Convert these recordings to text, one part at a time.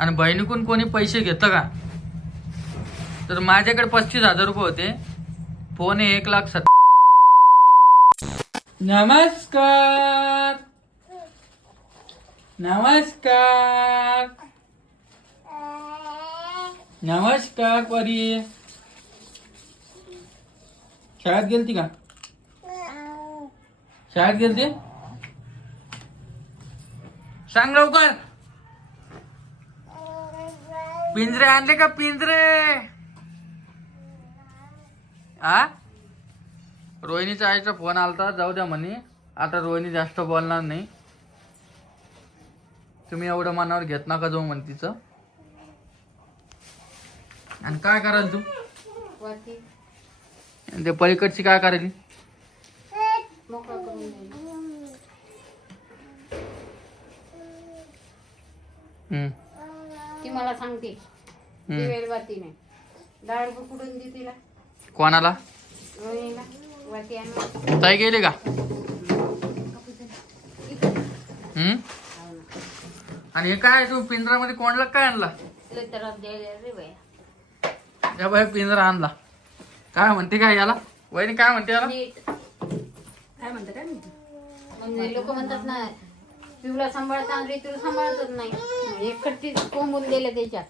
आणि बहिणीकडून कोणी पैसे घेतं का? तर माझ्याकडे 35,000 रुपये होते. फोन आहे 1,70,000. नमस्कार नमस्कार नमस्कार परी. शाळेत गेलती का? शाळेत गेलती? सांग लवकर. पिंजरे आणले का? पिंजरे आ रोहिणीच्या आईचा फोन आलता, जाऊ द्या म्हणे. आता रोहिणी जास्त बोलणार नाही. तुम्ही एवढं मनावर घेत नका जाऊ म्हणे तिचं. आणि काय कराल तू? ते पलीकडची काय करायली? ती मला सांगते वेळ वाती नाही. 10 रुपये कुठून दे तिला? कोणाला? रोहिणीला. वाती ताई गेली का? आणि हे काय तू पिंजरामध्ये कोणला काय आणला? या बाई पिंजरा आणला. काय म्हणते काय याला? वहिनी काय म्हणते याला? काय म्हणते काय म्हणजे लोक म्हणतात ना पिवला सांभाळता आणि तुला सांभाळतच नाही. एकटी कोंबून गेले त्याच्यात.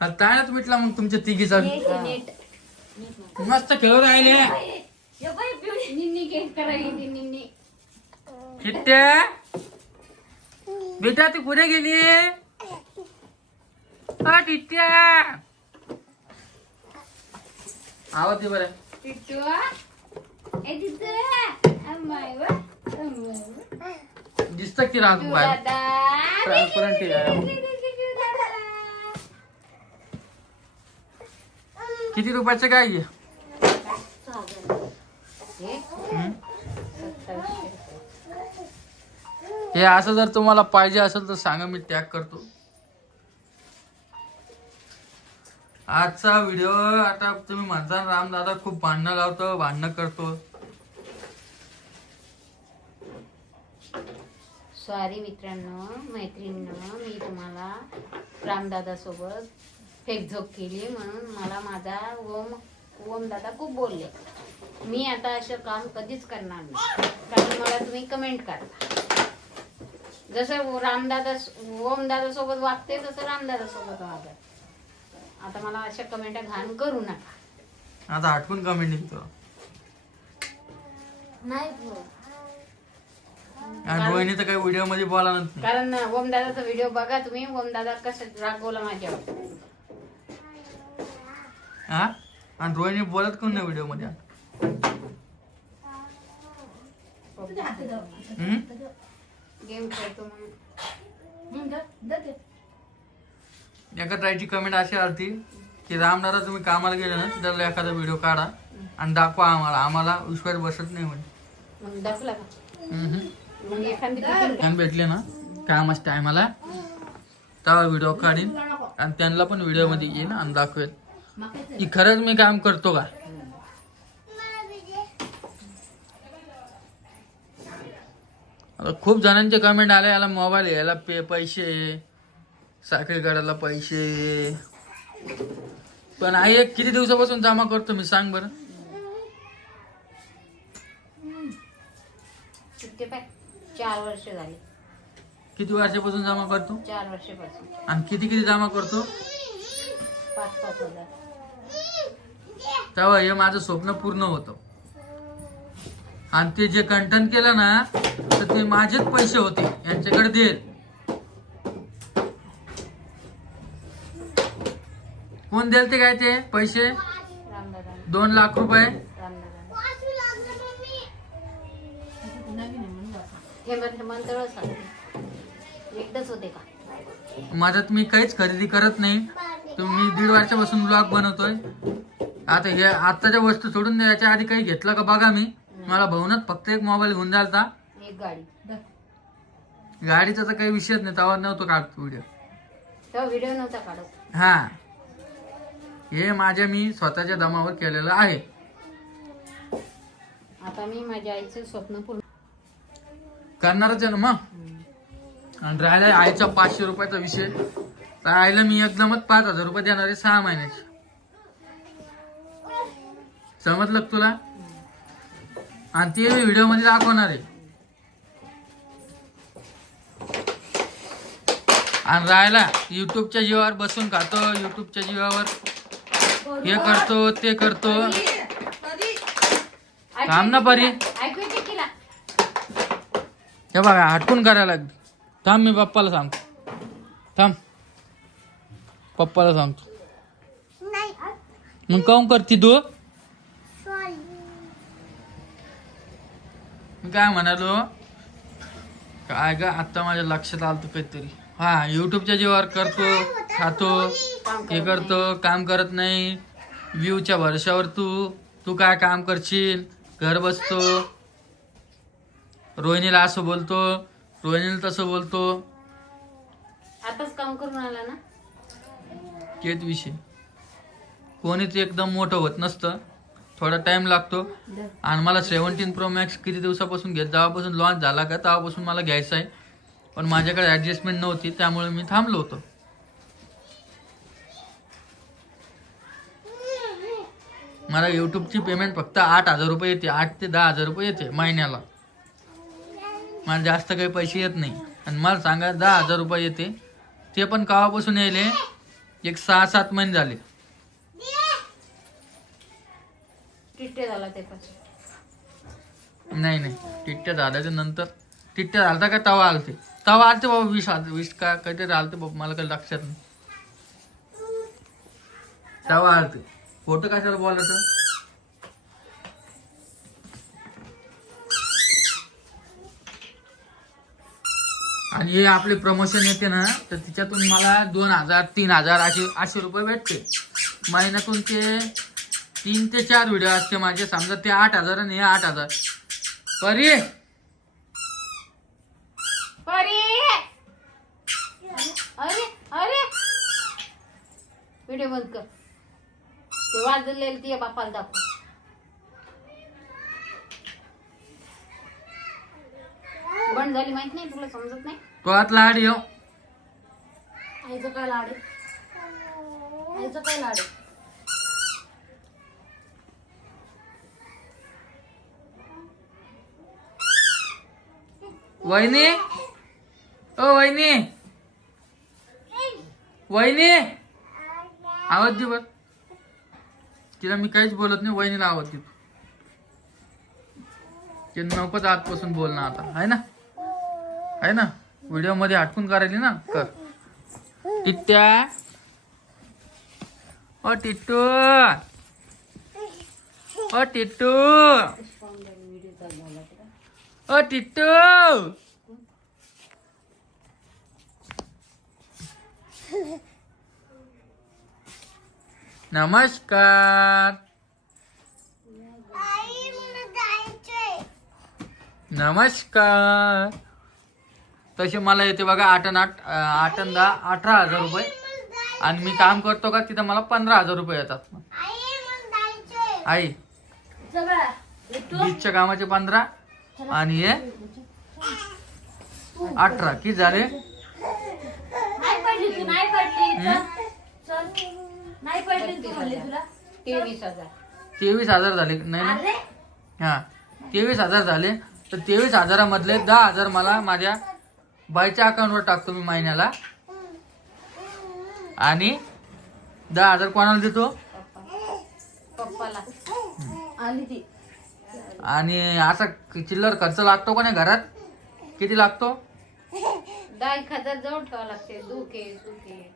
ताळ्यात मिटला मग तुमच्या तिघीचा. मस्त खेळून राहिले. निन्नी केस करायली ती निन्नी. चिट्ट्या बेटा तू कुठे गेली? टिट्ट्या आवाज दे बरं. दिसत की राहत बाहेर. ट्रान्सपरंट आहे. किती रुपयाचे काय घे? हे असं जर तुम्हाला पाहिजे असेल तर सांगा, मी टॅग करतो. आजचा व्हिडिओ आता तुम्ही म्हणता रामदादा खूप भांडणं लावतो, भांडणं करतो. सॉरी मित्रांनो मैत्रिणींनो, मी तुम्हाला रामदादा सोबत फेकझोक केली म्हणून मला माझा ओम दादा खूप बोलले. मी आता असं काम कधीच करणार नाही, कारण मला तुम्ही कमेंट करा. जसं ओम दादा सोबत वागते तसं रामदादा सोबत वागत. आता मला अशा कमेंट घाण करू नका. आता आठवून कमेंट निघतो. नाही आणि रोहिणी तर काही व्हिडिओ मध्ये बोला नाही. कारण ओम दादाचा व्हिडिओ बघा तुम्ही. ओम दादा कसं रागवला माझ्यावर. हा आणि रोहिणी बोलत कोण नाही व्हिडिओ मध्ये. गेम खेळतो म्हणून. एका ताईची कमेंट अशी आली की रामदादा तुम्ही कामाला गेले ना तर एखादा व्हिडिओ काढा आणि दाखवा आम्हाला. आम्हाला विश्वास बसत नाही म्हणे. मग दाखवला का? मग एखादी भेटले ना कामाच्या टायमाला तेव्हा व्हिडिओ काढीन आणि त्यांना पण व्हिडिओ मध्ये येईन आणि दाखवेल की खरंच मी काम करतो का. आता खूप जणांचे कमेंट आले याला मोबाईल याला पैसे, साखळी काढायला पैसे. पण आई किती दिवसापासून जमा करतो मी सांग बरं? 4 वर्ष झाले. किती वर्षापासून जमा करतो? 4 वर्षापासून. आणि किती जमा करतो? 5-5 हजार. तेव्हा हे माझं स्वप्न पूर्ण होतं. आणि ते जे कंटेंट केलं ना तर ते माझेच पैसे होते, यांच्याकडे दे. कोण देल ते काय ते पैसे? 2 लाख रुपये. एकदाच होते का? माझ्यात मी काहीच खरेदी करत नाही. मी 1.5 वर्षापासून ब्लॉग बनवतोय. आता हे आत्ताच्या वस्तू सोडून द्यायच्या आधी काही घेतलं का बघा. मला भाऊनच फक्त एक मोबाईल घेऊन द्यालता, एक गाडी. गाडीचा तर काही विषयच नाही. तेव्हा नव्हतो काढतो व्हिडिओ. तेव्हा व्हिडिओ नव्हता काढत. हा हे माझ्या मी स्वतःच्या दमावर केलेलं आहे. आता मी माझ्या आईचं स्वप्न पूर्ण करणारच आहे ना मग. आणि राहिला आईचा 500 रुपयाचा विषय. तर आईला मी एकदमच 5,000 रुपये देणार आहे 6 महिन्याचे. समजलं का तुला? आणि ते व्हिडिओ मध्ये दाखवणार आहे. आणि राहिला युट्यूबच्या जीवावर बसून खातो, युट्यूबच्या जीवावर हे करतो ते करतो. थांब ना परी, ऐकू येते तिला? हे बघा हटकून करायला लागली. थांब मी पप्पाला सांगतो. थांब पप्पाला सांगतो. मग काऊन करते तू? मी काय म्हणालो, काय ग आता माझ्या लक्षात आलं तर काहीतरी. हा युट्यूबच्या जीवावर करतो, खातो, हे करतो, काम करत नाही. व्ह्यूच्या भरशावर तू काय काम करशील? घर बसतो. रोहिणीला असं बोलतो, रोहिणीला तसं बोलतो. आताच काम करून आला ना. तेच विषय. कोणीच एकदम मोठं होत नसतं, थोडा टाइम लागतो. आणि मला 17 Pro Max किती दिवसापासून जेव्हापासून लॉन्च झाला का तेव्हापासून मला घ्यायचा आहे. पण माझ्याकडे ॲडजस्टमेंट नव्हती, त्यामुळे मी थांबलो होतो. मला यूट्यूबची पेमेंट फक्त 8,000 रुपये येते. 8 ते 10,000 रुपये येते महिन्याला. मला जास्त काही पैसे येत नाही. आणि मला सांगा 10,000 रुपये येते, ते पण केव्हापासून येईल? एक 6-7 महिने झाले. टिट्टे झाला ते पण. नाही टिट्ट्या झाल्याच्या नंतर. टिट्ट्या झालता का तवा आलते बाबा. 20 का काहीतरी आलते बाबा, मला काही लक्षात नाही. तवा आलते. फोटो कशाला बोलायचं? आणि हे आपले प्रमोशन येते ना, तर तिच्यातून मला 2,000 3,000 असे रुपये भेटते महिन्यातून. ते 3 ते 4 व्हिडिओ असते माझे. समजा ते 8,000 आणि हे 8,000. परी अरे अरे व्हिडिओ बंद कर. ते वाजलेले ते बापाला दाखव. बंद झाली माहित नाही तुला? समजत नाही? तो आत लाड येऊ. आईचं काय लाड आहे? आईचं काय लाड आहे? वहिनी, ओ वहिनी, वहिनी आवाज दे बर. तिला मी काहीच बोलत नाही, वहिनीला आवाज दे. ते नकोच आजपासून बोलणं आता, आहे ना व्हिडिओ मध्ये अटकून करायली ना. कर टिट्ट्या. ओ टिट्टू, ओ टिट्टू, ओ टिट्टू. नमस्कार. नमस्कार. तसे मला येते बघा 8 आणि 10 18,000 रुपये. आणि मी काम करतो का तिथं मला 15,000 रुपये येतात. आई बीचच्या कामाचे 15 आणि हे 18 किती झाले? नाही पडली तुला 23,000. 23,000 झाले नाही ना? हा 23,000 झाले. तर 23,000 मधले 10,000 मला माझ्या बाईच्या अकाउंटवर टाकतो मी महिन्याला. आणि 10,000 कोणाला देतो? पप्पाला. आली ती. आणि असा चिल्लर खर्च लागतो का नाही घरात? किती लागतो? 10,000 जवळ ठेवावं लागते. दुखे सुखे.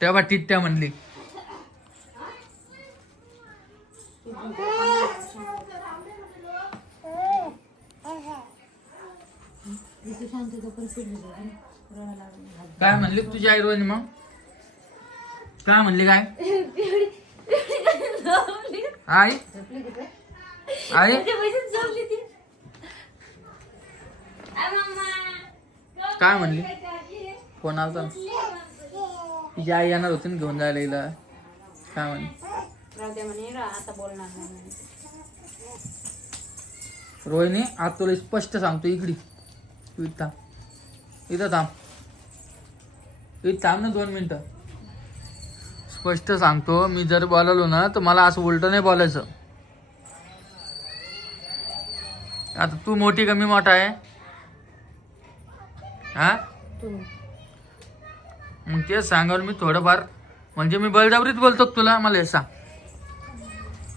तेव्हा टिट्ट्या म्हणली. काय म्हणली तुझी आई रोहिणी? मग काय म्हणली? काय आई आई काय म्हणली? कोण आलता? तिची आई येणार होती ना घेऊन जायला हिला. काय म्हणे? राहू दे म्हणे आता बोलणार नाही म्हणे. रोहिणी आज तुला स्पष्ट सांगतो इकडे तू इथं थांब. इथं थांब ना 2 मिनिटं. स्पष्ट सांगतो मी जर बोलालो ना तर मला असं उलट नाही बोलायचं. आता तू मोठी का मी मोठा आहे? हा तू मग तेच सांगाल मी थोडंफार म्हणजे मी बळजबरीत बोलतो का तुला? मला हे सांग.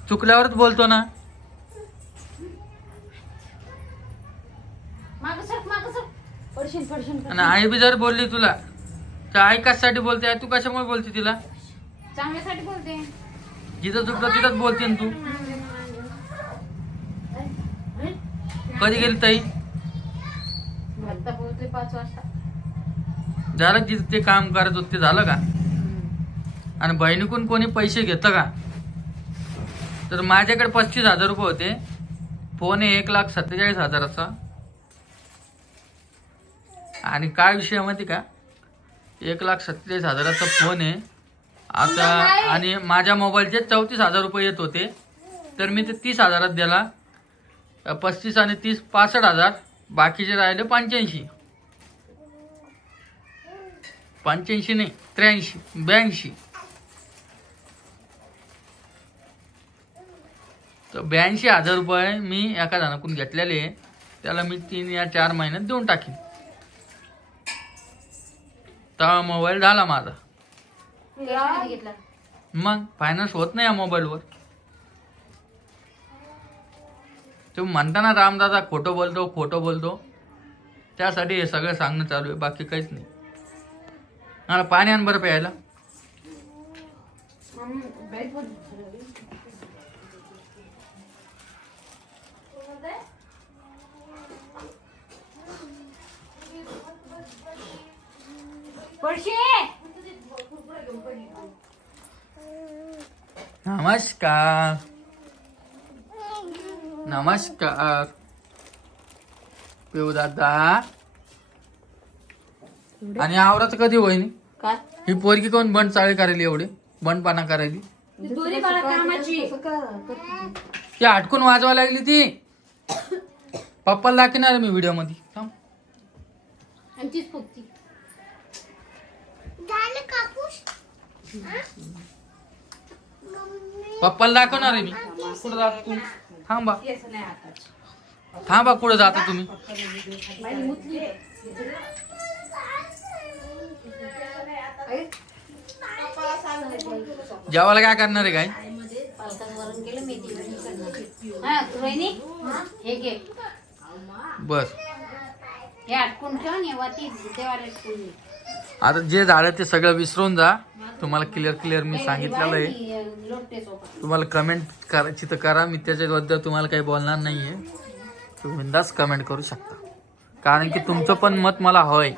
चुकल्यावरच बोलतो ना. आणि आई बी जर बोलली तुला तर आई कशासाठी बोलते? तू कशामुळे बोलते तिला? चांगल्यासाठी बोलते. जिथं चुकलं तिथंच बोलते ना तू. कधी गेली ताई? आता बोलते 5 वाजता. झालं जिथं ते काम करत होत ते झालं का? आणि बहिणीकडून कोणी पैसे घेतं का? तर माझ्याकडे 35,000 रुपये होते. फोन आहे 1,47,000चा. आणि काय विषय माहिती का? 1,47,000चा फोन आहे आता. आणि माझ्या मोबाईलचे 34,000 रुपये येत होते. तर मी ते 30,000 दिला. 35 आणि 30 65,000. बाकीचे राहिले 85. 85 नाही 83 82. तर 82,000 रुपये मी एका जणाकडून घेतलेले. त्याला मी 3 या 4 महिन्यात देऊन टाकीन. तर मोबाईल झाला माझा. घेतला. मग फायनान्स होत नाही या मोबाईलवर. तुम्ही म्हणता ना रामदादा खोटं बोलतो. त्यासाठी हे सगळं सांगणं चालू आहे, बाकी काहीच नाही. मला पाणी आण बरं प्यायला. नमस्कार पिऊ दादा. आणि आवराचं कधी होईन? काय ही पोरगी कोण बंड चाळी करायली? एवढी बंडपणा करायली? ती हटकून वाजवा लागली ती. पप्पाला दाखवणार मी व्हिडिओ मध्ये. थांब. आमचीच फुगती. पप्पाला दाखवणार आहे मी. कुठं जात तू? थांबा कुठं जाता तुम्ही? जेवायला काय करणार आहे? काय पालकाचं केलं मेथी. हा रोहिणी हे घे. बस हे अटकून ठेव आणि वाटी देवाला अटकून दे. आता जे झालं ते सगळं विसरून जा. तुम्हाला क्लिअर मी सांगितलेलं आहे. लोटते सोपा. तुम्हाला कमेंट करायची तर करा. मी त्याच्याबद्दल तुम्हाला काही बोलणार नाहीये. तुम्ही बिंदास कमेंट करू शकता. कारण की तुमचं पण मत मला हवंय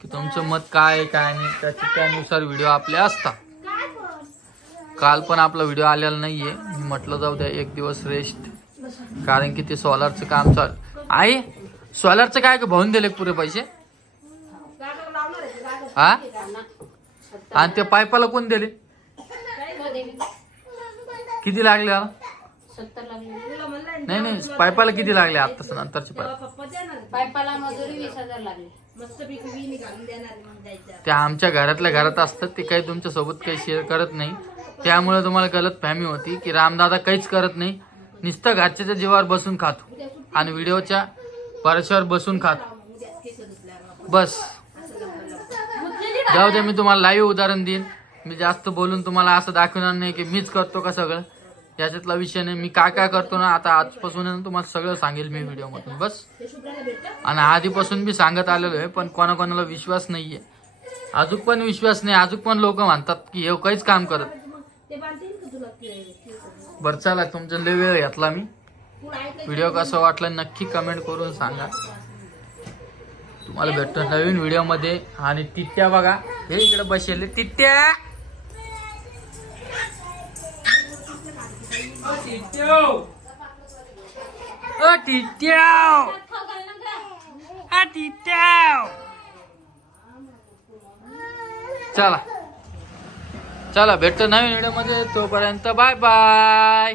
की तुमचं मत काय आहे काय नाही. त्यानुसार व्हिडिओ आपले असतात. काल पण आपला व्हिडिओ आलेला नाहीये. मी म्हटलं जाऊ द्या 1 दिवस रेस्ट. कारण की ते सोलारचं काम चालू आहे. सोलारचं काय भाऊन दिले पुरे पैसे? हा आणि त्या पाईपाला कोण दिले? किती लागले? 70 लागले. नाही पाईपाला किती लागले? आताच नंतरचे पाईपाला मजुरी 20,000 लागले. ते आमच्या घरातल्या घरात असतात. ते काही तुमच्या सोबत काही शेअर करत नाही. त्यामुळे तुम्हाला गलत फहमी होती की रामदादा काहीच करत नाही, नुसतं घरच्याच्या जीवावर बसून खातो आणि व्हिडिओच्या परश्यावर बसून खातो. बस जाऊ द्या. मी तुम्हाला लाईव्ह उदाहरण देईन. मी जास्त बोलून तुम्हाला असं दाखवणार नाही की मीच करतो का सगळं. याच्यातला विषय नाही. मी काय काय करतो ना आता आजपासून तुम्हाला सगळं सांगेल मी व्हिडिओ मधून. बस. आणि आधीपासून मी सांगत आलेलो आहे, पण कोणाकोणाला विश्वास नाहीये. अजून पण विश्वास नाही. अजून पण लोक म्हणतात की हे काहीच काम करत. बरं चला, तुमचा लय वेळ घेतला मी. व्हिडिओ कसा वाटला नक्की कमेंट करून सांगा. तुम्हाला भेटतो नवीन व्हिडिओ मध्ये. आणि टिट्ट्या बघा, हे इकडे बसले टिट्ट्या. चला चला भेटतो नवीन व्हिडिओ मध्ये, तोपर्यंत बाय बाय.